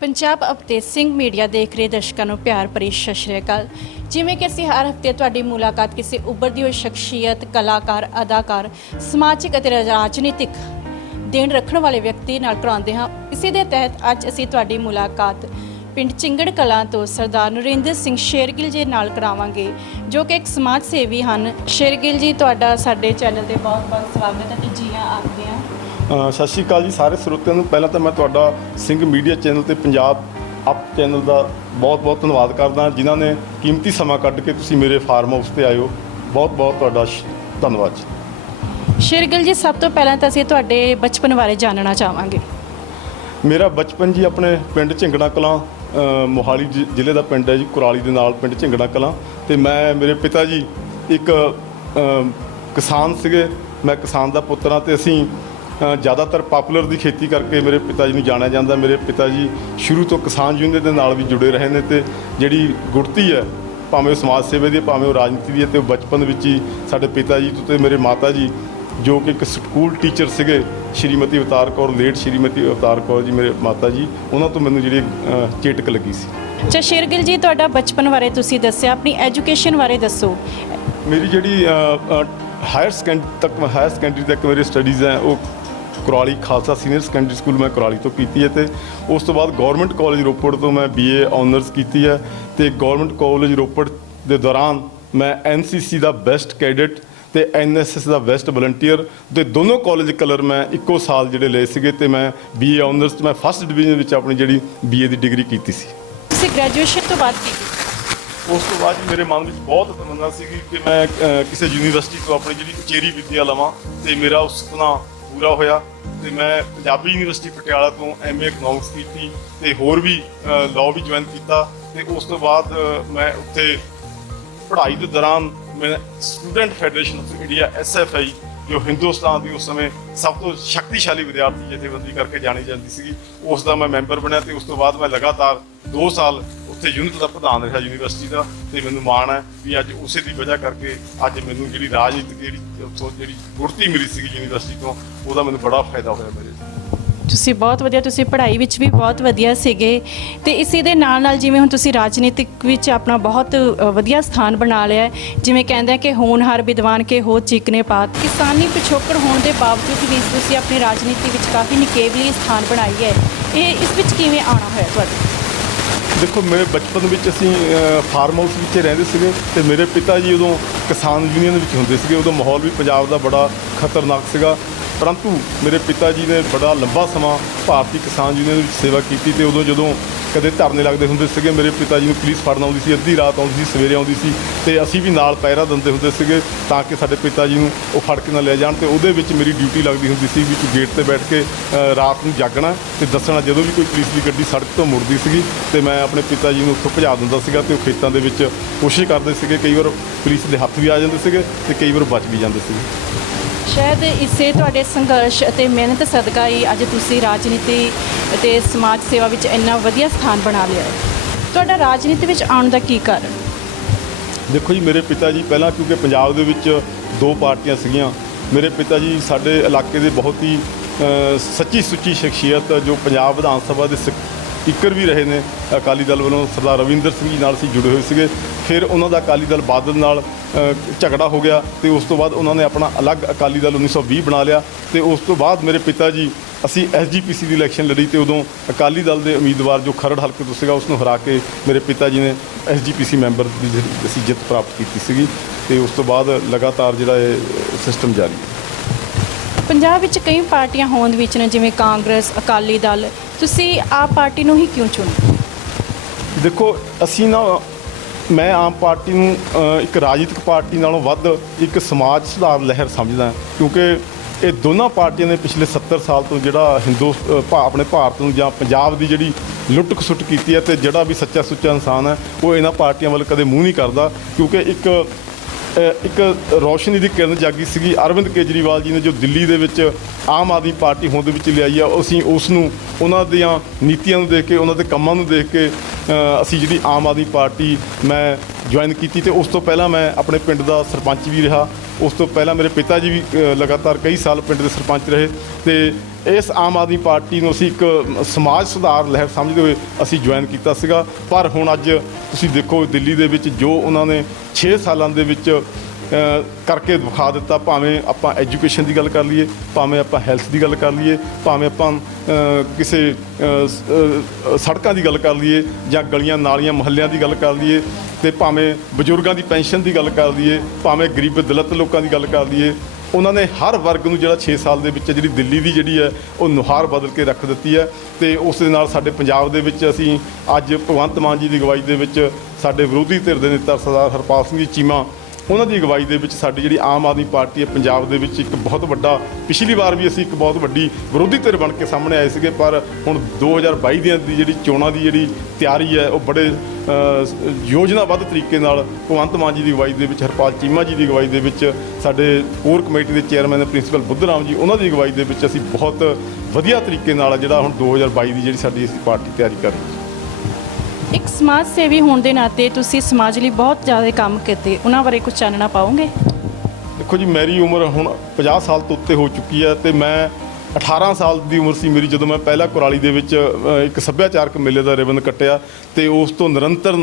Punjab update Singh media देख रहे दर्शकों को प्यार भरी सत श्री अकाल। जिवें कि असीं हर हफ्ते तुहाडी मुलाकात किसी उभरदी हुई शख्सियत, कलाकार, अदाकार, समाजिक और राजनीतिक देन रखने वाले व्यक्ति नाल करवाउंदे हां। इसी दे तहत अज असीं तुहाडी मुलाकात पिंड चिंगड़ कलां तो सरदार नरेंद्र सिंह शेरगिल जी नाल करावांगे, जो कि एक समाज सेवी हैं। शेरगिल जी, तुहाडा साडे चैनल ते बहुत बहुत स्वागत है ते जी आं आखदे हां। सत श्री अकाल जी सारे ਸਰੋਤਿਆਂ ਨੂੰ। ਪਹਿਲਾਂ ਤਾਂ ਮੈਂ ਤੁਹਾਡਾ ਸਿੰਘ ਮੀਡੀਆ ਚੈਨਲ ਤੇ ਪੰਜਾਬ ਅਪ ਚੈਨਲ ਦਾ ਬਹੁਤ-ਬਹੁਤ ਧੰਨਵਾਦ ਕਰਦਾ, ਜਿਨ੍ਹਾਂ ਨੇ ਕੀਮਤੀ ਸਮਾਂ ਕੱਢ ਕੇ ਤੁਸੀਂ ਮੇਰੇ ਫਾਰਮ ਹਾਊਸ ਤੇ ਆਏ ਹੋ। ਬਹੁਤ-ਬਹੁਤ ਤੁਹਾਡਾ ਧੰਨਵਾਦ ਜੀ। शेरगिल जी, सब तो पहला तो असीं तुहाडे बचपन बारे जानना चाहांगे। ਮੇਰਾ ਬਚਪਨ ਜੀ ਆਪਣੇ ਪਿੰਡ ਝਿੰਗੜਾ ਕਲਾਂ, ਮੋਹਾਲੀ ਜ਼ਿਲ੍ਹੇ ਦਾ ਪਿੰਡ ਹੈ ਜੀ, ਕੁਰਾਲੀ ਦੇ ਨਾਲ ਪਿੰਡ ਝਿੰਗੜਾ ਕਲਾਂ। ਤੇ ਮੇਰੇ ਪਿਤਾ ਜੀ ਇੱਕ ਕਿਸਾਨ ਸੀਗੇ, ਮੈਂ ਕਿਸਾਨ ਦਾ ਪੁੱਤਰ ਹਾਂ। ਤੇ ਅਸੀਂ ज़्यादातर पापूलर की खेती करके मेरे पिता जी को जाना जाता। मेरे पिता जी शुरू तो किसान यूनियन के नाल भी जुड़े रहे हैं। तो जी गुड़ती है, भावें समाज सेवा की, भावें राजनीति की है। तो बचपन में ही साढ़े पिता जी तो मेरे माता जी, जो कि एक स्कूल टीचर से श्रीमती अवतार कौर, लेट श्रीमती अवतार कौर जी मेरे माता जी, उन्होंने तो मैंने जी चेटक लगी सी। अच्छा शेरगिल जी, तुहाडा बचपन बारे तुसीं दस्सिया, अपनी एजुकेशन बारे दसो। मेरी जी हायर सेकेंडरी तक मेरी स्टडीज़ हैं वो Kurali Khalsa senior secondary school मैं कुराली तो की है। तो उस तो बाद गौरमेंट कॉलेज रोपड़ तो मैं BA ऑनर्स की है। तो गौरमेंट कॉलेज रोपड़ के दौरान मैं NCC का बेस्ट कैडेट तो NSS का बेस्ट वलंटीयर, तो दोनों कॉलेज कलर मैं इक्को साल जोड़े ले सके। तो मैं BA ऑनर्स मैं फस्ट डिवीजन में अपनी जी BA की डिग्री की सी। ग्रैजुएशन तो बाद की? उस तो बाद मेरे मन में बहुत तमन्ना सी कि मैं किसी यूनीवर्सिटी तो अपनी जी उचेरी विद्या लवां। तो मेरा उस सुपना पूरा होया। तो मैं पंजाबी यूनीवर्सिटी पटियाला तो MA इकनॉमिक्स की, तो होर भी लॉ भी ज्वाइन किया। तो उस तो बाद मैं उत्थे पढ़ाई के दौरान मैं student federation of India SFI, जो हिंदुस्तान की उस समय सब तो शक्तिशाली विद्यार्थी जथेबंदी करके जानी जाती सी, उसका मैं मैंबर बनया। तो उस तो बाद मैं लगातार 2 साल उत्थे यूनिट का प्रधान रहा यूनीवर्सिटी का। तो मैनूं माण है भी अज उस की वजह करके अज मैनूं जी राजनीतिक जी गुड़ती मिली सी यूनीवर्सिटी तो वह मैनूं बड़ा फायदा होया। मेरे ਤੁਸੀਂ ਬਹੁਤ ਵਧੀਆ, ਤੁਸੀਂ ਪੜ੍ਹਾਈ ਵਿੱਚ ਵੀ ਬਹੁਤ ਵਧੀਆ ਸੀਗੇ। ਤੇ ਇਸੇ ਦੇ ਨਾਲ ਨਾਲ ਜਿਵੇਂ ਹੁਣ ਤੁਸੀਂ ਰਾਜਨੀਤਿਕ ਵਿੱਚ ਆਪਣਾ ਬਹੁਤ ਵਧੀਆ ਸਥਾਨ ਬਣਾ ਲਿਆ। ਜਿਵੇਂ ਕਹਿੰਦੇ ਆ ਕਿ ਹੋਣਹਾਰ ਵਿਦਵਾਨ ਕੇ ਹੋ ਚੀਕਨੇ ਪਾਤ, ਕਿਸਾਨੀ ਪਿਛੋਕੜ ਹੋਣ ਦੇ ਬਾਵਜੂਦ ਵੀ ਤੁਸੀਂ ਆਪਣੀ ਰਾਜਨੀਤੀ ਵਿੱਚ ਕਾਫੀ ਨਿਕੇਵਲੀ ਸਥਾਨ ਬਣਾਈ ਹੈ। ਇਹ ਇਸ ਵਿੱਚ ਕਿਵੇਂ ਆਉਣਾ ਹੋਇਆ ਤੁਹਾਡਾ? देखो मेरे बचपन में असी फार्म हाउस में रहते थे। तो मेरे पिता जी उदों किसान यूनीयन में होंगे थे। उदों माहौल भी पंजाब का बड़ा खतरनाक सीगा, परंतु मेरे पिता जी ने बड़ा लंबा समा भारतीय किसान यूनीयन में सेवा की। तो उदों जो कदे धरने लगते होंगे थे, मेरे पिता जी को पुलिस फड़न आती सी, अद्धी रात आती सी, सवेरे आती सी। तो असी भी नाल पैरा दिंदे होंगे थे ताकि साडे पिता जी को फड़ के ना ले जाण। तो उहदे विच मेरी ड्यूटी लगती होंदी सी भी गेट पर बैठ के रात को जागना तो दसना जो भी कोई पुलिस की गड्डी सड़क तो मुड़ती सी। तो मैं अपने पिता जी को उत्थों भजा दिंदा सीगा। तो खेतों के विच कोशिश करते थे, कई बार पुलिस के हत्थ भी आ जाते थे तो कई बार बच भी जाते थे। शायद इसे तुहाडे संघर्ष ਅਤੇ ਮਿਹਨਤ सदका ही अज तुसीं राजनीति ਅਤੇ समाज सेवा ਵਿੱਚ ਇੰਨਾ ਵਧੀਆ ਸਥਾਨ ਬਣਾ ਲਿਆ ਹੈ। ਤੁਹਾਡਾ ਰਾਜਨੀਤੀ ਵਿੱਚ ਆਉਣ ਦਾ ਕੀ ਕਾਰਨ? देखो जी, मेरे पिता जी पहला क्योंकि पंजाब दे विच 2 पार्टियां सीगियां। मेरे पिता जी साडे इलाके दे बहुत ही सच्ची सुच्ची शख्सियत जो पंजाब विधान सभा के स्पीकर भी रहे ने अकाली दल वालों, सरदार रविंदर सिंह जी नाल असीं जुड़े हुए सीगे। फिर उन्हों का अकाली दल बादल नाल झगड़ा हो गया। तो उस तो बाद उन्होंने अपना अलग अकाली दल 1920 बना लिया। तो उस तो बाद मेरे पिता जी असी SGPC की इलैक्शन लड़ी। तो उदों अकाली दल के उम्मीदवार जो खरड़ हल्के तो सीगा उसनूं हरा के मेरे पिता जी ने SGPC मैंबर की असी जित प्राप्त की सी। तो उस तो बाद लगातार जिहड़ा सिस्टम जारी है। पंजाब ਵਿੱਚ कई पार्टियां होंद ਵਿੱਚ ने, जिवें कांग्रेस, अकाली दल, तुसीं आप पार्टी नूं ही क्यों चुना? देखो असी ना ਮੈਂ ਆਮ ਪਾਰਟੀ ਨੂੰ ਇੱਕ ਰਾਜਨੀਤਿਕ ਪਾਰਟੀ ਨਾਲੋਂ ਵੱਧ ਇੱਕ ਸਮਾਜ ਸੁਧਾਰ ਲਹਿਰ ਸਮਝਦਾ, ਕਿਉਂਕਿ ਇਹ ਦੋਨਾਂ ਪਾਰਟੀਆਂ ਨੇ ਪਿਛਲੇ 70 ਸਾਲ ਤੋਂ ਜਿਹੜਾ ਆਪਣੇ ਭਾਰਤ ਨੂੰ ਜਾਂ ਪੰਜਾਬ ਦੀ ਜਿਹੜੀ ਲੁੱਟ ਖਸੁੱਟ ਕੀਤੀ ਹੈ, ਤੇ ਜਿਹੜਾ ਵੀ ਸੱਚਾ ਸੁੱਚਾ ਇਨਸਾਨ ਹੈ ਉਹ ਇਹਨਾਂ ਪਾਰਟੀਆਂ ਵੱਲ ਕਦੇ ਮੂੰਹ ਨਹੀਂ ਕਰਦਾ, ਕਿਉਂਕਿ ਇੱਕ ਰੌਸ਼ਨੀ ਦੀ ਕਿਰਨ ਜਾਗੀ ਸੀਗੀ ਅਰਵਿੰਦ ਕੇਜਰੀਵਾਲ ਜੀ ਨੇ, ਜੋ ਦਿੱਲੀ ਦੇ ਵਿੱਚ ਆਮ ਆਦਮੀ ਪਾਰਟੀ ਹੋਂਦ ਵਿੱਚ ਲਿਆਈ ਆ। ਅਸੀਂ ਉਸ ਨੂੰ ਉਹਨਾਂ ਦੀਆਂ ਨੀਤੀਆਂ ਨੂੰ ਦੇਖ ਕੇ, ਉਹਨਾਂ ਦੇ ਕੰਮਾਂ ਨੂੰ ਦੇਖ ਕੇ ਅਸੀਂ ਜਿਹੜੀ ਆਮ ਆਦਮੀ ਪਾਰਟੀ ਮੈਂ ਜੁਆਇਨ ਕੀਤੀ, ਤੇ ਉਸ ਤੋਂ ਪਹਿਲਾਂ ਮੈਂ ਆਪਣੇ ਪਿੰਡ ਦਾ ਸਰਪੰਚ ਵੀ ਰਿਹਾ। ਉਸ ਤੋਂ ਪਹਿਲਾਂ ਮੇਰੇ ਪਿਤਾ ਜੀ ਵੀ ਲਗਾਤਾਰ ਕਈ ਸਾਲ ਪਿੰਡ ਦੇ ਸਰਪੰਚ ਰਹੇ, ਤੇ ਇਸ ਆਮ ਆਦਮੀ ਪਾਰਟੀ ਨੂੰ ਅਸੀਂ ਇੱਕ ਸਮਾਜ ਸੁਧਾਰ ਲਹਿਰ ਸਮਝਦੇ ਹੋਏ ਅਸੀਂ ਜੁਆਇਨ ਕੀਤਾ ਸੀਗਾ। ਪਰ ਹੁਣ ਅੱਜ ਤੁਸੀਂ ਦੇਖੋ ਦਿੱਲੀ ਦੇ ਵਿੱਚ ਜੋ ਉਹਨਾਂ ਨੇ 6 ਸਾਲਾਂ ਦੇ ਵਿੱਚ ਕਰਕੇ ਵਿਖਾ ਦਿੱਤਾ, ਭਾਵੇਂ ਆਪਾਂ ਐਜੂਕੇਸ਼ਨ ਦੀ ਗੱਲ ਕਰ ਲਈਏ, ਭਾਵੇਂ ਆਪਾਂ ਹੈਲਥ ਦੀ ਗੱਲ ਕਰ ਲਈਏ, ਭਾਵੇਂ ਆਪਾਂ ਕਿਸੇ ਸੜਕਾਂ ਦੀ ਗੱਲ ਕਰ ਲਈਏ, ਜਾਂ ਗਲੀਆਂ ਨਾਲੀਆਂ ਮੁਹੱਲਿਆਂ ਦੀ ਗੱਲ ਕਰ ਲਈਏ, ਤੇ ਭਾਵੇਂ ਬਜ਼ੁਰਗਾਂ ਦੀ ਪੈਨਸ਼ਨ ਦੀ ਗੱਲ ਕਰ ਲਈਏ, ਭਾਵੇਂ ਗਰੀਬ ਦਲਿਤ ਲੋਕਾਂ ਦੀ ਗੱਲ ਕਰ ਲਈਏ, ਉਹਨਾਂ ਨੇ ਹਰ ਵਰਗ ਨੂੰ ਜਿਹੜਾ 6 ਸਾਲ ਦੇ ਵਿੱਚ ਜਿਹੜੀ ਦਿੱਲੀ ਦੀ ਜਿਹੜੀ ਹੈ ਉਹ ਨੁਹਾਰ ਬਦਲ ਕੇ ਰੱਖ ਦਿੱਤੀ ਹੈ। ਤੇ ਉਸ ਦੇ ਨਾਲ ਸਾਡੇ ਪੰਜਾਬ ਦੇ ਵਿੱਚ ਅਸੀਂ ਅੱਜ ਭਗਵੰਤ ਮਾਨ ਜੀ ਦੀ ਅਗਵਾਈ ਦੇ ਵਿੱਚ ਸਾਡੇ ਵਿਰੋਧੀ ਧਿਰ ਦੇ ਨੇਤਾ ਸਰਦਾਰ ਹਰਪਾਲ ਸਿੰਘ ਜੀ ਚੀਮਾ, ਉਹਨਾਂ ਦੀ ਅਗਵਾਈ ਦੇ ਵਿੱਚ ਸਾਡੀ ਜਿਹੜੀ ਆਮ ਆਦਮੀ ਪਾਰਟੀ ਹੈ ਪੰਜਾਬ ਦੇ ਵਿੱਚ ਇੱਕ ਬਹੁਤ ਵੱਡਾ, ਪਿਛਲੀ ਵਾਰ ਵੀ ਅਸੀਂ ਇੱਕ ਬਹੁਤ ਵੱਡੀ ਵਿਰੋਧੀ ਧਿਰ ਬਣ ਕੇ ਸਾਹਮਣੇ ਆਏ ਸੀਗੇ, ਪਰ ਹੁਣ 2022 ਦੀ ਜਿਹੜੀ ਚੋਣਾਂ ਦੀ ਜਿਹੜੀ ਤਿਆਰੀ ਹੈ ਉਹ ਬੜੇ ਯੋਜਨਾਬੱਧ ਤਰੀਕੇ ਨਾਲ ਭਗਵੰਤ ਮਾਨ ਜੀ ਦੀ ਅਗਵਾਈ ਦੇ ਵਿੱਚ, ਹਰਪਾਲ ਚੀਮਾ ਜੀ ਦੀ ਅਗਵਾਈ ਦੇ ਵਿੱਚ, ਸਾਡੇ ਕੋਰ ਕਮੇਟੀ ਦੇ ਚੇਅਰਮੈਨ ਪ੍ਰਿੰਸੀਪਲ ਬੁੱਧ ਰਾਮ ਜੀ, ਉਹਨਾਂ ਦੀ ਅਗਵਾਈ ਦੇ ਵਿੱਚ ਅਸੀਂ ਬਹੁਤ ਵਧੀਆ ਤਰੀਕੇ ਨਾਲ ਜਿਹੜਾ ਹੁਣ 2022 ਦੀ ਜਿਹੜੀ ਸਾਡੀ ਅਸੀਂ ਪਾਰਟੀ ਤਿਆਰੀ ਕਰ ਰਹੀ ਹੈ। ਇੱਕ ਸਮਾਜ ਸੇਵੀ ਹੋਣ ਦੇ ਨਾਤੇ ਤੁਸੀਂ ਸਮਾਜ ਲਈ ਬਹੁਤ ਜ਼ਿਆਦਾ ਕੰਮ ਕੀਤੇ, ਉਹਨਾਂ ਬਾਰੇ ਕੁਝ ਚਾਨਣਾ ਪਾਓਗੇ? ਦੇਖੋ ਜੀ, ਮੇਰੀ ਉਮਰ ਹੁਣ 50 ਸਾਲ ਤੋਂ ਉੱਤੇ ਹੋ ਚੁੱਕੀ ਹੈ, ਤੇ ਮੈਂ 18 ਸਾਲ ਦੀ ਉਮਰ ਸੀ ਮੇਰੀ ਜਦੋਂ ਮੈਂ ਪਹਿਲਾਂ ਕੁਰਾਲੀ ਦੇ ਵਿੱਚ ਇੱਕ ਸੱਭਿਆਚਾਰਕ ਮੇਲੇ ਦਾ ਰਿਬਨ ਕੱਟਿਆ, ਤੇ ਉਸ ਤੋਂ ਨਿਰੰਤਰ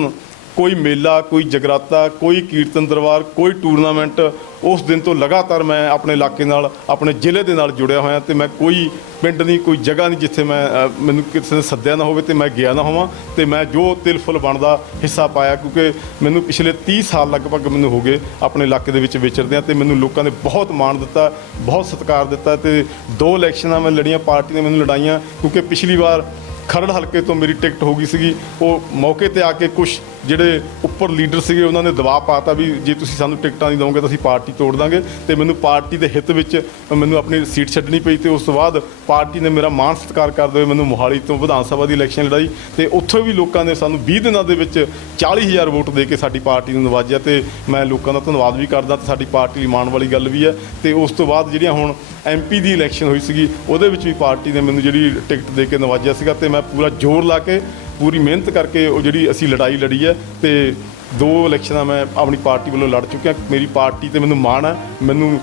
ਕੋਈ ਮੇਲਾ, ਕੋਈ ਜਗਰਾਤਾ, ਕੋਈ ਕੀਰਤਨ ਦਰਬਾਰ, ਕੋਈ ਟੂਰਨਾਮੈਂਟ, ਉਸ ਦਿਨ ਤੋਂ ਲਗਾਤਾਰ ਮੈਂ ਆਪਣੇ ਇਲਾਕੇ ਨਾਲ, ਆਪਣੇ ਜ਼ਿਲ੍ਹੇ ਦੇ ਨਾਲ ਜੁੜਿਆ ਹੋਇਆ, ਤੇ ਮੈਂ ਕੋਈ ਪਿੰਡ ਨਹੀਂ, ਕੋਈ ਜਗ੍ਹਾ ਨਹੀਂ ਜਿੱਥੇ ਮੈਨੂੰ ਕਿਸੇ ਨੇ ਸੱਦਿਆ ਨਾ ਹੋਵੇ ਤੇ ਮੈਂ ਗਿਆ ਨਾ ਹੋਵਾਂ, ਤੇ ਮੈਂ ਜੋ ਤਿਲ ਫੁੱਲ ਬਣਦਾ ਹਿੱਸਾ ਪਾਇਆ, ਕਿਉਂਕਿ ਮੈਨੂੰ ਪਿਛਲੇ 30 ਸਾਲ ਲਗਭਗ ਮੈਨੂੰ ਹੋ ਗਏ ਆਪਣੇ ਇਲਾਕੇ ਦੇ ਵਿੱਚ ਵਿਚਰਦਿਆਂ, ਤੇ ਮੈਨੂੰ ਲੋਕਾਂ ਨੇ ਬਹੁਤ ਮਾਣ ਦਿੱਤਾ, ਬਹੁਤ ਸਤਿਕਾਰ ਦਿੱਤਾ, ਤੇ 2 ਇਲੈਕਸ਼ਨਾਂ ਮੈਂ ਲੜੀਆਂ, ਪਾਰਟੀ ਨੇ ਮੈਨੂੰ ਲੜਾਈਆਂ, ਕਿਉਂਕਿ ਪਿਛਲੀ ਵਾਰ ਖਰੜ ਹਲਕੇ ਤੋਂ ਮੇਰੀ ਟਿਕਟ ਹੋ ਗਈ ਸੀਗੀ। ਉਹ ਮੌਕੇ ਤੇ ਆ ਕੇ ਕੁਝ ਜਿਹੜੇ ਉੱਪਰ ਲੀਡਰ ਸੀਗੇ ਉਹਨਾਂ ਨੇ ਦਬਾਅ ਪਾਤਾ ਵੀ ਜੇ ਤੁਸੀਂ ਸਾਨੂੰ ਟਿਕਟਾਂ ਨਹੀਂ ਦਿਓਗੇ ਤਾਂ ਅਸੀਂ ਪਾਰਟੀ ਤੋੜ ਦਾਂਗੇ, ਤੇ ਮੈਨੂੰ ਪਾਰਟੀ ਦੇ ਹਿੱਤ ਵਿੱਚ ਮੈਨੂੰ ਆਪਣੀ ਸੀਟ ਛੱਡਣੀ ਪਈ, ਤੇ ਉਸ ਤੋਂ ਬਾਅਦ ਪਾਰਟੀ ਨੇ ਮੇਰਾ ਮਾਣ ਸਤਿਕਾਰ ਕਰਦੇ ਹੋਏ ਮੈਨੂੰ ਮੋਹਾਲੀ ਤੋਂ ਵਿਧਾਨ ਸਭਾ ਦੀ ਇਲੈਕਸ਼ਨ ਲੜਾਈ, ਤੇ ਉੱਥੋਂ ਵੀ ਲੋਕਾਂ ਨੇ ਸਾਨੂੰ 20 ਦਿਨਾਂ ਦੇ ਵਿੱਚ 40,000 ਵੋਟ ਦੇ ਕੇ ਸਾਡੀ ਪਾਰਟੀ ਨੂੰ ਨਵਾਜਿਆ, ਤੇ ਮੈਂ ਲੋਕਾਂ ਦਾ ਧੰਨਵਾਦ ਵੀ ਕਰਦਾ, ਤੇ ਸਾਡੀ ਪਾਰਟੀ ਲਈ ਮਾਣ ਵਾਲੀ ਗੱਲ ਵੀ ਹੈ। ਤੇ ਉਸ ਤੋਂ ਬਾਅਦ ਜਿਹੜੀਆਂ ਹੁਣ MP ਦੀ ਇਲੈਕਸ਼ਨ ਹੋਈ ਸੀਗੀ ਉਹਦੇ ਵਿੱਚ ਵੀ ਪਾਰਟੀ ਨੇ ਮੈਨੂੰ ਜਿਹੜੀ ਟਿਕਟ ਦੇ ਕੇ ਨਵਾਜਿਆ ਸੀਗਾ, ਤੇ ਮੈਂ ਪੂਰਾ ਜ਼ੋਰ ਲਾ ਕੇ ਪੂਰੀ ਮਿਹਨਤ ਕਰਕੇ ਉਹ ਜਿਹੜੀ ਅਸੀਂ ਲੜਾਈ ਲੜੀ ਹੈ, ਤੇ 2 ਇਲੈਕਸ਼ਨਾਂ ਮੈਂ ਆਪਣੀ ਪਾਰਟੀ ਵੱਲੋਂ ਲੜ ਚੁੱਕਿਆ। ਮੇਰੀ ਪਾਰਟੀ ਤੇ ਮੈਨੂੰ ਮਾਣ ਹੈ, ਮੈਨੂੰ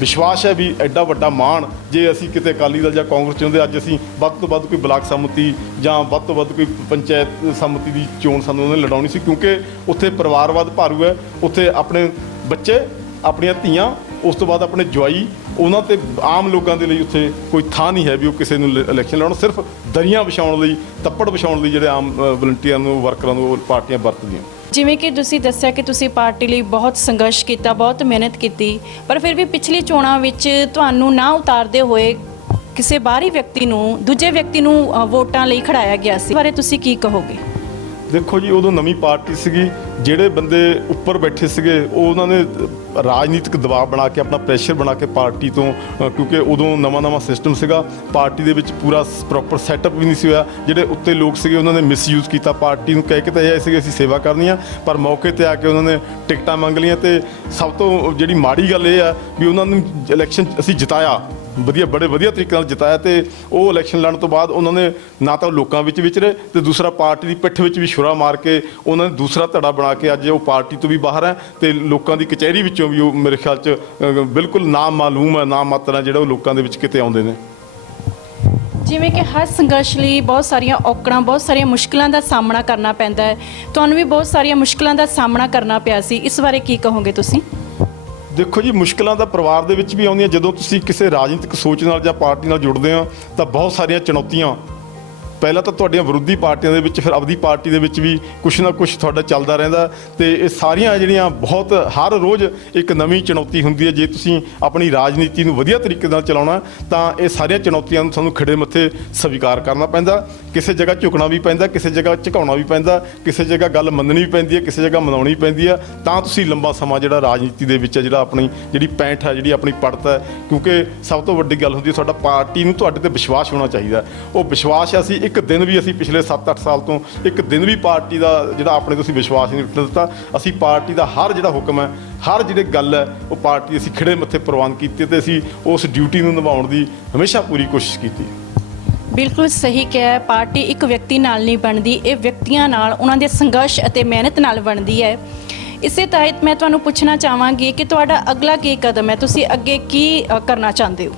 ਵਿਸ਼ਵਾਸ ਹੈ ਵੀ ਐਡਾ ਵੱਡਾ ਮਾਣ ਜੇ ਅਸੀਂ ਕਿਤੇ ਅਕਾਲੀ ਦਲ ਜਾਂ ਕਾਂਗਰਸ ਚਾਹੁੰਦੇ, ਅੱਜ ਅਸੀਂ ਵੱਧ ਤੋਂ ਵੱਧ ਕੋਈ ਬਲਾਕ ਸੰਮਤੀ ਜਾਂ ਵੱਧ ਤੋਂ ਵੱਧ ਕੋਈ ਪੰਚਾਇਤ ਸੰਮਤੀ ਦੀ ਚੋਣ ਸਾਨੂੰ ਉਹਨੇ ਲੜਾਉਣੀ ਸੀ, ਕਿਉਂਕਿ ਉੱਥੇ ਪਰਿਵਾਰਵਾਦ ਭਾਰੂ ਹੈ, ਉੱਥੇ ਆਪਣੇ ਬੱਚੇ, ਆਪਣੀਆਂ ਧੀਆਂ, ਉਸ ਤੋਂ ਬਾਅਦ ਆਪਣੇ ਜਵਾਈ, ਉਹਨਾਂ ਤੇ ਆਮ ਲੋਕਾਂ ਦੇ ਲਈ ਉੱਥੇ ਕੋਈ ਥਾਂ ਨਹੀਂ ਹੈ ਵੀ ਉਹ ਕਿਸੇ ਨੂੰ ਇਲੈਕਸ਼ਨ ਲੜਨ, ਸਿਰਫ ਦਰੀਆਂ ਵਿਛਾਉਣ ਲਈ, ਤੱਪੜ ਵਿਛਾਉਣ ਲਈ ਜਿਹੜੇ ਆਮ ਵਲੰਟੀਅਰ ਨੂੰ, ਵਰਕਰਾਂ ਨੂੰ ਪਾਰਟੀਆਂ ਵਰਤਦੀਆਂ। ਜਿਵੇਂ ਕਿ ਤੁਸੀਂ ਦੱਸਿਆ ਕਿ ਤੁਸੀਂ ਪਾਰਟੀ ਲਈ ਬਹੁਤ ਸੰਘਰਸ਼ ਕੀਤਾ, ਬਹੁਤ ਮਿਹਨਤ ਕੀਤੀ, ਪਰ ਫਿਰ ਵੀ ਪਿਛਲੀ ਚੋਣਾਂ ਵਿੱਚ ਤੁਹਾਨੂੰ ਨਾ ਉਤਾਰਦੇ ਹੋਏ ਕਿਸੇ ਬਾਹਰੀ ਵਿਅਕਤੀ ਨੂੰ, ਦੂਜੇ ਵਿਅਕਤੀ ਨੂੰ ਵੋਟਾਂ ਲਈ ਖੜਾਇਆ ਗਿਆ ਸੀ, ਇਸ ਬਾਰੇ ਤੁਸੀਂ ਕੀ ਕਹੋਗੇ? ਦੇਖੋ ਜੀ, ਉਦੋਂ ਨਵੀਂ ਪਾਰਟੀ ਸੀਗੀ, ਜਿਹੜੇ ਬੰਦੇ ਉੱਪਰ ਬੈਠੇ ਸੀਗੇ ਉਹ ਉਹਨਾਂ ਨੇ ਰਾਜਨੀਤਿਕ ਦਬਾਅ ਬਣਾ ਕੇ, ਆਪਣਾ ਪ੍ਰੈਸ਼ਰ ਬਣਾ ਕੇ ਪਾਰਟੀ ਤੋਂ, ਕਿਉਂਕਿ ਉਦੋਂ ਨਵਾਂ ਸਿਸਟਮ ਸੀਗਾ, ਪਾਰਟੀ ਦੇ ਵਿੱਚ ਪੂਰਾ ਪ੍ਰੋਪਰ ਸੈਟਅਪ ਵੀ ਨਹੀਂ ਸੀ ਹੋਇਆ, ਜਿਹੜੇ ਉੱਤੇ ਲੋਕ ਸੀਗੇ ਉਹਨਾਂ ਨੇ ਮਿਸਯੂਜ਼ ਕੀਤਾ ਪਾਰਟੀ ਨੂੰ, ਕਹਿ ਕੇ ਤਾਂ ਇਹ ਸੀਗੇ ਅਸੀਂ ਸੇਵਾ ਕਰਨੀ ਆ, ਪਰ ਮੌਕੇ ਤੇ ਆ ਕੇ ਉਹਨਾਂ ਨੇ ਟਿਕਟਾਂ ਮੰਗ ਲਈਆਂ, ਤੇ ਸਭ ਤੋਂ ਜਿਹੜੀ ਮਾੜੀ ਗੱਲ ਇਹ ਆ ਵੀ ਉਹਨਾਂ ਨੂੰ ਇਲੈਕਸ਼ਨ ਅਸੀਂ ਜਿਤਾਇਆ, ਬੜੇ ਵਧੀਆ ਤਰੀਕੇ ਨਾਲ ਜਿਤਾਇਆ, ਤੇ ਉਹ ਇਲੈਕਸ਼ਨ ਲੜਨ ਤੋਂ ਬਾਅਦ ਉਹਨਾਂ ਨੇ ਨਾ ਤਾਂ ਲੋਕਾਂ ਵਿੱਚ ਵਿਚਰੇ, ਤੇ ਦੂਸਰਾ ਪਾਰਟੀ ਦੀ ਪਿੱਠ ਵਿੱਚ ਵੀ ਛੁਰਾ ਮਾਰ ਕੇ ਉਹਨਾਂ ਨੇ ਦੂਸਰਾ ਧੜਾ ਬਣਾ ਕੇ ਅੱਜ ਉਹ ਪਾਰਟੀ ਤੋਂ ਵੀ ਬਾਹਰ ਹੈ, ਤੇ ਲੋਕਾਂ ਦੀ ਕਚਹਿਰੀ ਵਿੱਚੋਂ ਵੀ ਉਹ ਮੇਰੇ ਖਿਆਲ 'ਚ ਬਿਲਕੁਲ ਨਾ ਮਾਲੂਮ ਹੈ, ਨਾ ਮਾਤਰਾ ਜਿਹੜਾ ਉਹ ਲੋਕਾਂ ਦੇ ਵਿੱਚ ਕਿਤੇ ਆਉਂਦੇ ਨੇ। ਜਿਵੇਂ ਕਿ ਹਰ ਸੰਘਰਸ਼ ਲਈ ਬਹੁਤ ਸਾਰੀਆਂ ਔਕੜਾਂ, ਬਹੁਤ ਸਾਰੀਆਂ ਮੁਸ਼ਕਲਾਂ ਦਾ ਸਾਹਮਣਾ ਕਰਨਾ ਪੈਂਦਾ ਹੈ, ਤੁਹਾਨੂੰ ਵੀ ਬਹੁਤ ਸਾਰੀਆਂ ਮੁਸ਼ਕਲਾਂ ਦਾ ਸਾਹਮਣਾ ਕਰਨਾ ਪਿਆ ਸੀ, ਇਸ ਬਾਰੇ ਕੀ ਕਹੋਗੇ ਤੁਸੀਂ? ਦੇਖੋ ਜੀ, ਮੁਸ਼ਕਲਾਂ ਤਾਂ ਪਰਿਵਾਰ ਦੇ ਵਿੱਚ ਵੀ ਆਉਂਦੀਆਂ, ਜਦੋਂ ਤੁਸੀਂ ਕਿਸੇ ਰਾਜਨੀਤਿਕ ਸੋਚ ਨਾਲ ਜਾਂ ਪਾਰਟੀ ਨਾਲ ਜੁੜਦੇ ਹੋ ਤਾਂ ਬਹੁਤ ਸਾਰੀਆਂ ਚੁਣੌਤੀਆਂ ਪਹਿਲਾਂ ਤਾਂ ਤੁਹਾਡੀਆਂ ਵਿਰੋਧੀ ਪਾਰਟੀਆਂ ਦੇ ਵਿੱਚ, ਫਿਰ ਆਪਦੀ ਪਾਰਟੀ ਦੇ ਵਿੱਚ ਵੀ ਕੁਛ ਨਾ ਕੁਛ ਤੁਹਾਡਾ ਚੱਲਦਾ ਰਹਿੰਦਾ, ਤੇ ਇਹ ਸਾਰੀਆਂ ਜਿਹੜੀਆਂ ਬਹੁਤ ਹਰ ਰੋਜ਼ ਇੱਕ ਨਵੀਂ ਚੁਣੌਤੀ ਹੁੰਦੀ ਹੈ। ਜੇ ਤੁਸੀਂ ਆਪਣੀ ਰਾਜਨੀਤੀ ਨੂੰ ਵਧੀਆ ਤਰੀਕੇ ਨਾਲ ਚਲਾਉਣਾ ਤਾਂ ਇਹ ਸਾਰੀਆਂ ਚੁਣੌਤੀਆਂ ਨੂੰ ਤੁਹਾਨੂੰ ਖਿੜੇ ਮੱਥੇ ਸਵੀਕਾਰ ਕਰਨਾ ਪੈਂਦਾ। ਕਿਸੇ ਜਗ੍ਹਾ ਝੁਕਣਾ ਵੀ ਪੈਂਦਾ, ਕਿਸੇ ਜਗ੍ਹਾ ਝੁਕਾਉਣਾ ਵੀ ਪੈਂਦਾ, ਕਿਸੇ ਜਗ੍ਹਾ ਗੱਲ ਮੰਨਣੀ ਵੀ ਪੈਂਦੀ ਹੈ, ਕਿਸੇ ਜਗ੍ਹਾ ਮਨਾਉਣੀ ਪੈਂਦੀ ਹੈ, ਤਾਂ ਤੁਸੀਂ ਲੰਬਾ ਸਮਾਂ ਜਿਹੜਾ ਰਾਜਨੀਤੀ ਦੇ ਵਿੱਚ ਹੈ, ਜਿਹੜਾ ਆਪਣੀ ਜਿਹੜੀ ਪੈਂਠ ਹੈ, ਜਿਹੜੀ ਆਪਣੀ ਪੜਤ ਹੈ, ਕਿਉਂਕਿ ਸਭ ਤੋਂ ਵੱਡੀ ਗੱਲ ਹੁੰਦੀ ਹੈ ਤੁਹਾਡਾ ਪਾਰਟੀ ਨੂੰ ਤੁਹਾਡੇ ਤੇ ਵਿਸ਼ਵਾਸ ਹੋਣਾ ਚਾਹੀਦਾ। ਉਹ ਵਿਸ਼ਵਾਸ ਅਸੀਂ ਇੱਕ ਦਿਨ ਵੀ, ਅਸੀਂ ਪਿਛਲੇ 7-8 ਸਾਲ ਤੋਂ ਇੱਕ ਦਿਨ ਵੀ ਪਾਰਟੀ ਦਾ ਜਿਹੜਾ ਆਪਣੇ ਤੋਂ ਅਸੀਂ ਵਿਸ਼ਵਾਸ ਨਹੀਂ ਉੱਠਣ ਦਿੱਤਾ। ਅਸੀਂ ਪਾਰਟੀ ਦਾ ਹਰ ਜਿਹੜਾ ਹੁਕਮ ਹੈ, ਹਰ ਜਿਹੜੀ ਗੱਲ ਹੈ, ਉਹ ਪਾਰਟੀ ਅਸੀਂ ਖਿੜੇ ਮੱਥੇ ਪ੍ਰਵਾਨ ਕੀਤੀ ਤੇ ਅਸੀਂ ਉਸ ਡਿਊਟੀ ਨੂੰ ਨਿਭਾਉਣ ਦੀ ਹਮੇਸ਼ਾ ਪੂਰੀ ਕੋਸ਼ਿਸ਼ ਕੀਤੀ। ਬਿਲਕੁਲ ਸਹੀ ਕਿਹਾ। ਪਾਰਟੀ ਇੱਕ ਵਿਅਕਤੀ ਨਾਲ ਨਹੀਂ ਬਣਦੀ, ਇਹ ਵਿਅਕਤੀਆਂ ਨਾਲ, ਉਹਨਾਂ ਦੇ ਸੰਘਰਸ਼ ਅਤੇ ਮਿਹਨਤ ਨਾਲ ਬਣਦੀ ਹੈ। ਇਸੇ ਤਹਿਤ ਮੈਂ ਤੁਹਾਨੂੰ ਪੁੱਛਣਾ ਚਾਹਾਂਗੀ ਕਿ ਤੁਹਾਡਾ ਅਗਲਾ ਕੀ ਕਦਮ ਹੈ, ਤੁਸੀਂ ਅੱਗੇ ਕੀ ਕਰਨਾ ਚਾਹੁੰਦੇ ਹੋ?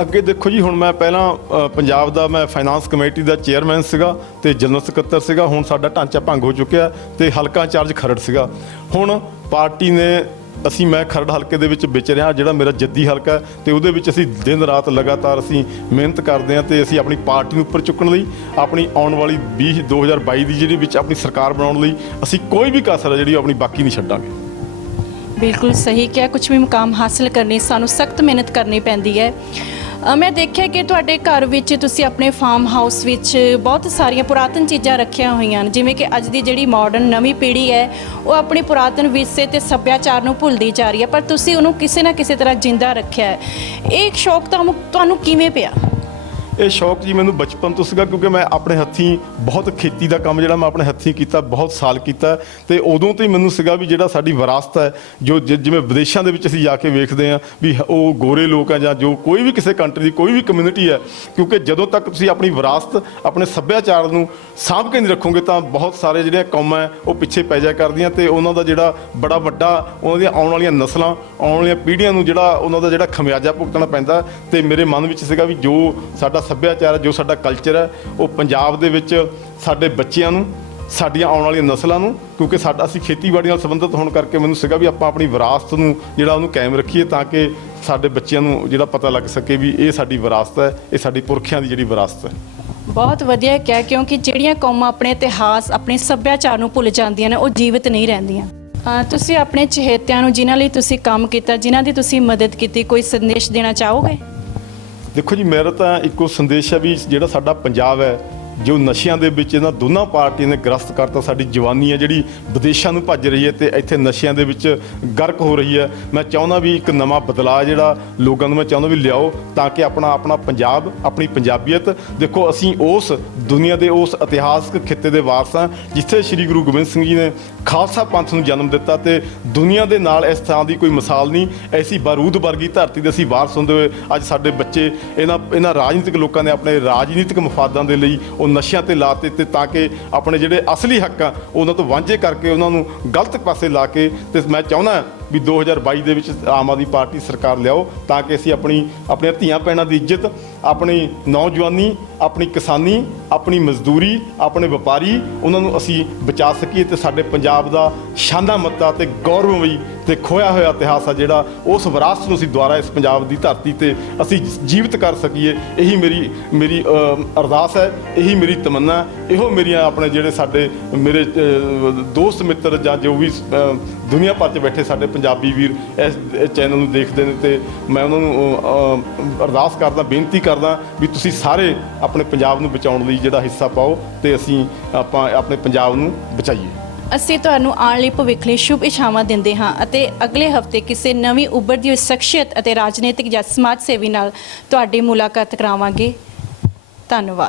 ਅੱਗੇ ਦੇਖੋ ਜੀ, ਹੁਣ ਮੈਂ ਪਹਿਲਾਂ ਪੰਜਾਬ ਦਾ ਮੈਂ ਫਾਈਨਾਂਸ ਕਮੇਟੀ ਦਾ ਚੇਅਰਮੈਨ ਸੀਗਾ ਤੇ ਜਨਰਲ ਸਕੱਤਰ ਸੀਗਾ। ਹੁਣ ਸਾਡਾ ਢਾਂਚਾ ਭੰਗ ਹੋ ਚੁੱਕਿਆ ਤੇ ਹਲਕਾ ਇੰਚਾਰਜ ਖਰੜ ਸੀਗਾ। ਹੁਣ ਪਾਰਟੀ ਨੇ ਮੈਂ ਖਰੜ ਹਲਕੇ ਦੇ ਵਿੱਚ ਰਿਹਾ, ਜਿਹੜਾ ਮੇਰਾ ਜੱਦੀ ਹਲਕਾ ਹੈ, ਤੇ ਉਹਦੇ ਵਿੱਚ ਅਸੀਂ ਦਿਨ ਰਾਤ ਲਗਾਤਾਰ ਅਸੀਂ ਮਿਹਨਤ ਕਰਦੇ ਹਾਂ ਤੇ ਅਸੀਂ ਆਪਣੀ ਪਾਰਟੀ ਨੂੰ ਉੱਪਰ ਚੁੱਕਣ ਲਈ, ਆਪਣੀ ਆਉਣ ਵਾਲੀ 2022 ਦੀ ਜਿਹੜੀ ਵਿੱਚ ਆਪਣੀ ਸਰਕਾਰ ਬਣਾਉਣ ਲਈ ਅਸੀਂ ਕੋਈ ਵੀ ਕਸਰ ਹੈ ਜਿਹੜੀ ਆਪਣੀ ਬਾਕੀ ਨਹੀਂ ਛੱਡਾਂਗੇ। ਬਿਲਕੁਲ ਸਹੀ ਕਿਹਾ। ਕੁਝ ਵੀ ਮੁਕਾਮ ਹਾਸਲ ਕਰਨੀ ਸਾਨੂੰ ਸਖਤ ਮਿਹਨਤ ਕਰਨੀ ਪੈਂਦੀ ਹੈ। ਮੈਂ ਦੇਖਿਆ ਕਿ ਤੁਹਾਡੇ ਘਰ ਵਿੱਚ ਤੁਸੀਂ ਆਪਣੇ ਫਾਰਮ ਹਾਊਸ ਵਿੱਚ ਬਹੁਤ ਸਾਰੀਆਂ ਪੁਰਾਤਨ ਚੀਜ਼ਾਂ ਰੱਖੀਆਂ ਹੋਈਆਂ ਹਨ, ਜਿਵੇਂ ਕਿ ਅੱਜ ਦੀ ਜਿਹੜੀ ਮਾਡਰਨ ਨਵੀਂ ਪੀੜ੍ਹੀ ਹੈ ਉਹ ਆਪਣੀ ਪੁਰਾਤਨ ਵਿਰਸੇ ਤੇ ਸੱਭਿਆਚਾਰ ਨੂੰ ਭੁੱਲਦੀ ਜਾ ਰਹੀ ਹੈ, ਪਰ ਤੁਸੀਂ ਉਹਨੂੰ ਕਿਸੇ ਨਾ ਕਿਸੇ ਤਰ੍ਹਾਂ ਜਿੰਦਾ ਰੱਖਿਆ ਹੈ। ਇਹ ਸ਼ੌਕ ਤੁਹਾਨੂੰ ਕਿਵੇਂ ਪਿਆ? ਇਹ ਸ਼ੌਕ ਜੀ ਮੈਨੂੰ ਬਚਪਨ ਤੋਂ ਸੀਗਾ, ਕਿਉਂਕਿ ਮੈਂ ਆਪਣੇ ਹੱਥੀਂ ਬਹੁਤ ਖੇਤੀ ਦਾ ਕੰਮ ਜਿਹੜਾ ਮੈਂ ਆਪਣੇ ਹੱਥੀਂ ਕੀਤਾ, ਬਹੁਤ ਸਾਲ ਕੀਤਾ, ਤੇ ਉਦੋਂ ਤੋਂ ਹੀ ਮੈਨੂੰ ਸੀਗਾ ਵੀ ਜਿਹੜਾ ਸਾਡੀ ਵਿਰਾਸਤ ਹੈ, ਜੋ ਜਿਵੇਂ ਵਿਦੇਸ਼ਾਂ ਦੇ ਵਿੱਚ ਅਸੀਂ ਜਾ ਕੇ ਵੇਖਦੇ ਹਾਂ ਵੀ ਉਹ ਗੋਰੇ ਲੋਕ ਆ ਜਾਂ ਜੋ ਕੋਈ ਵੀ ਕਿਸੇ ਕੰਟਰੀ ਦੀ ਕੋਈ ਵੀ ਕਮਿਊਨਿਟੀ ਹੈ, ਕਿਉਂਕਿ ਜਦੋਂ ਤੱਕ ਤੁਸੀਂ ਆਪਣੀ ਵਿਰਾਸਤ, ਆਪਣੇ ਸੱਭਿਆਚਾਰ ਨੂੰ ਸਾਂਭ ਕੇ ਨਹੀਂ ਰੱਖੋਗੇ ਤਾਂ ਬਹੁਤ ਸਾਰੇ ਜਿਹੜੀਆਂ ਕੌਮਾਂ ਹੈ ਉਹ ਪਿੱਛੇ ਪੈ ਜਾ ਕਰਦੀਆਂ, ਤੇ ਉਹਨਾਂ ਦਾ ਜਿਹੜਾ ਬੜਾ ਵੱਡਾ ਉਹਨਾਂ ਦੀਆਂ ਆਉਣ ਵਾਲੀਆਂ ਨਸਲਾਂ, ਆਉਣ ਵਾਲੀਆਂ ਪੀੜ੍ਹੀਆਂ ਨੂੰ ਜਿਹੜਾ ਉਹਨਾਂ ਦਾ ਜਿਹੜਾ ਖਮਿਆਜਾ ਭੁਗਤਣਾ ਪੈਂਦਾ। ਤੇ ਮੇਰੇ ਮਨ ਵਿੱਚ ਸੀਗਾ ਵੀ ਜੋ ਸਾਡਾ ਸੱਭਿਆਚਾਰ ਹੈ, ਜੋ ਸਾਡਾ ਕਲਚਰ ਹੈ, ਉਹ ਪੰਜਾਬ ਦੇ ਵਿੱਚ ਸਾਡੇ ਬੱਚਿਆਂ ਨੂੰ, ਸਾਡੀਆਂ ਆਉਣ ਵਾਲੀਆਂ ਨਸਲਾਂ ਨੂੰ, ਕਿਉਂਕਿ ਅਸੀਂ ਖੇਤੀਬਾੜੀ ਨਾਲ ਸੰਬੰਧਿਤ ਹੋਣ ਕਰਕੇ ਮੈਨੂੰ ਸੀਗਾ ਵੀ ਆਪਾਂ ਆਪਣੀ ਵਿਰਾਸਤ ਨੂੰ ਜਿਹੜਾ ਉਹਨੂੰ ਕਾਇਮ ਰੱਖੀਏ, ਤਾਂ ਕਿ ਸਾਡੇ ਬੱਚਿਆਂ ਨੂੰ ਜਿਹੜਾ ਪਤਾ ਲੱਗ ਸਕੇ ਵੀ ਇਹ ਸਾਡੀ ਵਿਰਾਸਤ ਹੈ, ਇਹ ਸਾਡੀ ਪੁਰਖਿਆਂ ਦੀ ਜਿਹੜੀ ਵਿਰਾਸਤ ਹੈ। ਬਹੁਤ ਵਧੀਆ ਕਿਹਾ, ਕਿਉਂਕਿ ਜਿਹੜੀਆਂ ਕੌਮਾਂ ਆਪਣੇ ਇਤਿਹਾਸ, ਆਪਣੇ ਸੱਭਿਆਚਾਰ ਨੂੰ ਭੁੱਲ ਜਾਂਦੀਆਂ ਨੇ, ਉਹ ਜੀਵਤ ਨਹੀਂ ਰਹਿੰਦੀਆਂ। ਤੁਸੀਂ ਆਪਣੇ ਚਹੇਤਿਆਂ ਨੂੰ, ਜਿਨ੍ਹਾਂ ਲਈ ਤੁਸੀਂ ਕੰਮ ਕੀਤਾ, ਜਿਨ੍ਹਾਂ ਦੀ ਤੁਸੀਂ ਮਦਦ ਕੀਤੀ, ਕੋਈ ਸੰਦੇਸ਼ ਦੇਣਾ ਚਾਹੋਗੇ? ਦੇਖੋ ਜੀ, ਮੇਰਾ ਤਾਂ ਇੱਕੋ ਸੰਦੇਸ਼ ਹੈ ਵੀ ਜਿਹੜਾ ਸਾਡਾ ਪੰਜਾਬ ਹੈ, ਜੋ ਨਸ਼ਿਆਂ ਦੇ ਵਿੱਚ ਇਹਨਾਂ ਦੋਨਾਂ ਪਾਰਟੀਆਂ ਨੇ ਗ੍ਰਸਤ ਕਰਤਾ, ਸਾਡੀ ਜਵਾਨੀ ਹੈ ਜਿਹੜੀ ਵਿਦੇਸ਼ਾਂ ਨੂੰ ਭੱਜ ਰਹੀ ਹੈ ਤੇ ਇੱਥੇ ਨਸ਼ਿਆਂ ਦੇ ਵਿੱਚ ਗਰਕ ਹੋ ਰਹੀ ਹੈ। ਮੈਂ ਚਾਹੁੰਦਾ ਵੀ ਇੱਕ ਨਵਾਂ ਬਦਲਾਅ ਜਿਹੜਾ ਲੋਕਾਂ ਨੂੰ ਮੈਂ ਚਾਹੁੰਦਾ ਵੀ ਲਿਆਓ, ਤਾਂ ਕਿ ਆਪਣਾ ਪੰਜਾਬ, ਆਪਣੀ ਪੰਜਾਬੀਅਤ, ਦੇਖੋ ਅਸੀਂ ਉਸ ਦੁਨੀਆ ਦੇ ਉਸ ਇਤਿਹਾਸਕ ਖਿੱਤੇ ਦੇ ਵਾਰਸ ਹਾਂ ਜਿੱਥੇ ਸ੍ਰੀ ਗੁਰੂ ਗੋਬਿੰਦ ਸਿੰਘ ਜੀ ਨੇ ਖਾਲਸਾ ਪੰਥ ਨੂੰ ਜਨਮ ਦਿੱਤਾ, ਤੇ ਦੁਨੀਆ ਦੇ ਨਾਲ ਇਸ ਤਰ੍ਹਾਂ ਦੀ ਕੋਈ ਮਿਸਾਲ ਨਹੀਂ। ਐਸੀ ਬਾਰੂਦ ਵਰਗੀ ਧਰਤੀ ਦੇ ਅਸੀਂ ਵਾਰਸ ਹੁੰਦੇ ਹੋਏ ਅੱਜ ਸਾਡੇ ਬੱਚੇ ਇਹਨਾਂ ਰਾਜਨੀਤਿਕ ਲੋਕਾਂ ਨੇ ਆਪਣੇ ਰਾਜਨੀਤਿਕ ਮਫਾਦਾਂ ਦੇ ਲਈ ਉਹ ਨਸ਼ਿਆਂ ਤੇ ਲਾਤੇ, ਤੇ ਤਾਂ ਕਿ ਆਪਣੇ ਜਿਹੜੇ ਅਸਲੀ ਹੱਕ ਆ ਉਹਨਾਂ ਤੋਂ ਵਾਂਝੇ ਕਰਕੇ ਉਹਨਾਂ ਨੂੰ ਗਲਤ ਪਾਸੇ ਲਾ ਕੇ, ਤੇ ਮੈਂ ਚਾਹੁੰਦਾ ਵੀ 2022 ਦੇ ਵਿੱਚ ਆਮ ਆਦਮੀ ਪਾਰਟੀ ਸਰਕਾਰ ਲਿਆਓ, ਤਾਂ ਕਿ ਅਸੀਂ ਆਪਣੀਆਂ ਧੀਆਂ ਭੈਣਾਂ ਦੀ ਇੱਜ਼ਤ, ਆਪਣੀ ਨੌਜਵਾਨੀ, ਆਪਣੀ ਕਿਸਾਨੀ, ਆਪਣੀ ਮਜ਼ਦੂਰੀ, ਆਪਣੇ ਵਪਾਰੀ, ਉਹਨਾਂ ਨੂੰ ਅਸੀਂ ਬਚਾ ਸਕੀਏ, ਤੇ ਸਾਡੇ ਪੰਜਾਬ ਦਾ ਸ਼ਾਨਾ ਮੱਤਾ ਤੇ ਗੌਰਵਮਈ ਤੇ ਖੋਇਆ ਹੋਇਆ ਇਤਿਹਾਸ ਆ ਜਿਹੜਾ, ਉਸ ਵਿਰਾਸਤ ਨੂੰ ਅਸੀਂ ਦੁਬਾਰਾ ਇਸ ਪੰਜਾਬ ਦੀ ਧਰਤੀ ਤੇ ਅਸੀਂ ਜੀਵਿਤ ਕਰ ਸਕੀਏ। ਇਹੀ ਮੇਰੀ ਅਰਦਾਸ ਹੈ, ਇਹੀ ਮੇਰੀ ਤਮੰਨਾ, ਇਹੋ ਮੇਰੀਆਂ ਆਪਣੇ ਜਿਹੜੇ ਸਾਡੇ ਮੇਰੇ ਦੋਸਤ ਮਿੱਤਰ ਜਾਂ ਜੋ ਵੀ ਦੁਨੀਆ ਭਰ 'ਚ ਬੈਠੇ ਸਾਡੇ ਪੰਜਾਬੀ ਵੀਰ ਇਸ ਚੈਨਲ ਨੂੰ ਦੇਖਦੇ ਨੇ, ਤੇ ਮੈਂ ਉਹਨਾਂ ਨੂੰ ਅਰਦਾਸ ਕਰਦਾ, ਬੇਨਤੀ ਕਰਦਾ ਵੀ ਤੁਸੀਂ ਸਾਰੇ ਆਪਣੇ ਪੰਜਾਬ ਨੂੰ ਬਚਾਉਣ ਲਈ ਜਿਹੜਾ ਹਿੱਸਾ ਪਾਓ, ਤੇ ਆਪਾਂ ਆਪਣੇ ਪੰਜਾਬ ਨੂੰ ਬਚਾਈਏ। ਅਸੀਂ ਤੁਹਾਨੂੰ ਆਉਣ ਲਈ ਭਵਿੱਖ ਲਈ ਸ਼ੁਭ ਇੱਛਾਵਾਂ ਦਿੰਦੇ ਹਾਂ ਅਤੇ ਅਗਲੇ ਹਫਤੇ ਕਿਸੇ ਨਵੀਂ ਉੱਭਰਦੀ ਹੋਈ ਸ਼ਖਸੀਅਤ ਅਤੇ ਰਾਜਨੀਤਿਕ ਜਾਂ ਸਮਾਜ ਸੇਵੀ ਨਾਲ ਤੁਹਾਡੀ ਮੁਲਾਕਾਤ ਕਰਾਵਾਂਗੇ। ਧੰਨਵਾਦ।